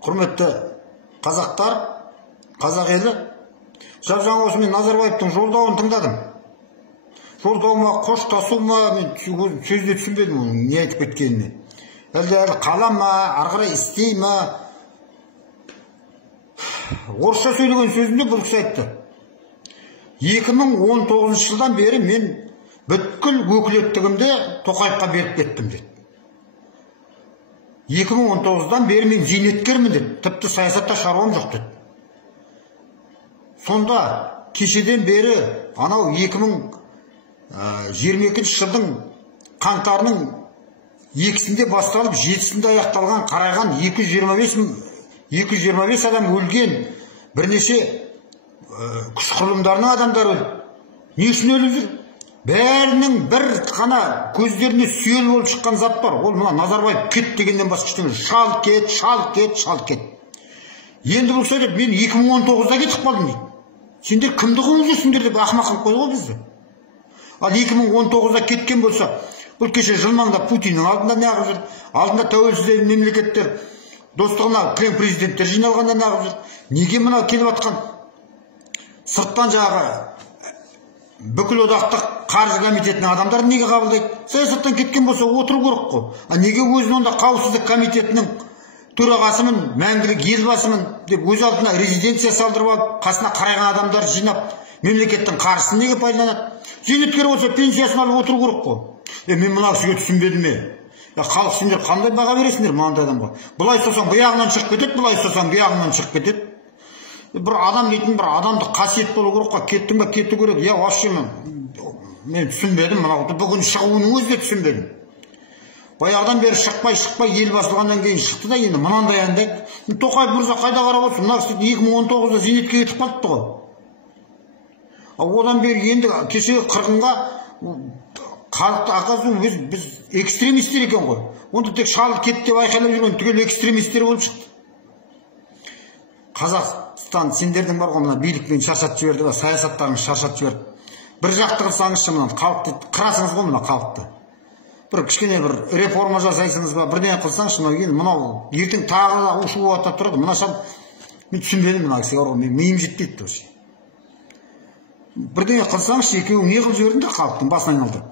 Құрметті қазақтар, қазақ елі, жаңа осы мен Назарбаевтың жолдауын тыңдадым. Жолдауыма қоштасу ма, мен сөзді түсінбедім, не айтып кеткеніне. Әлде қала ма, ары қарай істей ма? Орысша сөйлеген сөзінде бұл кісі айтты. 2019 жылдан бері мен бүткіл өкілеттігімді Тоқаевқа беріп кеттім деді. 2019-дан бері мен зейнеткермін деді, тіпті саясатта шаруам жоқ деді. Сонда кешеден бері анау 2022 жылдың қаңтарының 2-сінде басталып 7-сінде аяқталған қарайған 225 адам өлген, бірнеше күш құрылымдарының адамдары не үшін өліп жүр? Бәрінің бір қана көздеріне сүйел болып шыққан зат бар. Ол мына Назарбаев кет дегеннен басқа ештеңе. Шал кет, шал кет, шал кет. Енді бұл сөйлеп, мен 2019-да кетіп қалдым дейді. Сендер кімді қуып жүрсіңдер деп ақымақ қылып қойды ғой бізді. Ал 2019-да кеткен болса, бұл кеше жылмаңда Путиннің алдында неғып жүр, алдында тәуелсіз мемлекеттер достығына кілең президенттер жиналғанда неғып жүр. Неге мына келіп атқан сырттан жағы бүкіл одақтық қаржы комитетінің адамдары неге қабылдайды? Саясаттан кеткен болса отыру керек қой. Неге өзін онда қауіпсіздік комитетінің төрағасымын, мәңгілік елбасымын деп өз алдына резиденция салдырып алып, қасына қарайған адамдар жинап, мемлекеттің қаржысын неге пайдаланады? Зейнеткер болса пенсиясын алып отыру керек қой. Мен мына кісіге түсінбедім ме? Халық сендер қандай баға бересіңдер мынандай адамға? Бұлай ұстасаң бұяғынан шығып кетеді, бұлай ұстасаң бұяғынан шығып кетеді. Бір адам дейтін бір адамдық қасиет болу керек қой. Кеттің ба кету керек. Вообще мен түсінбедім, мынау бүгін шығуының өзі де түсінбедім. Баяғыдан бері шықпай ел басылғаннан кейін шықты да енді мынандай андайды. Тоқаев мырза қайда қарап отырсың? Мына кісі 2019-да зейнетке кетіп қалыпты ғой. Одан бері енді кешегі қырғынға халықты ақасын біз экстремистер екен ғой. Онда тек шал кет деп айқайлап жүрген түгел экстремистер болып шықты. Қазақстан сендердің бар ғой, мына билікпен шаршатып жіберді ба, саясаттарың шаршатып жіберді. Bir жақты қылсаңызшы мына халықты қырасыңыз ғой, мына халықты. Бір кішкене бір реформа жасайсыңыз ба, бірдеңе қылсаңызшы, мынау ертең тағы да ушу аттап тұрады. Мына шал мен түсінбедім мына кісіге, мен миым жетпейді вообще. Бірдеңе қылсаңызшы, екеуің не қылып жібердіңдер халықтың басын айналдырып.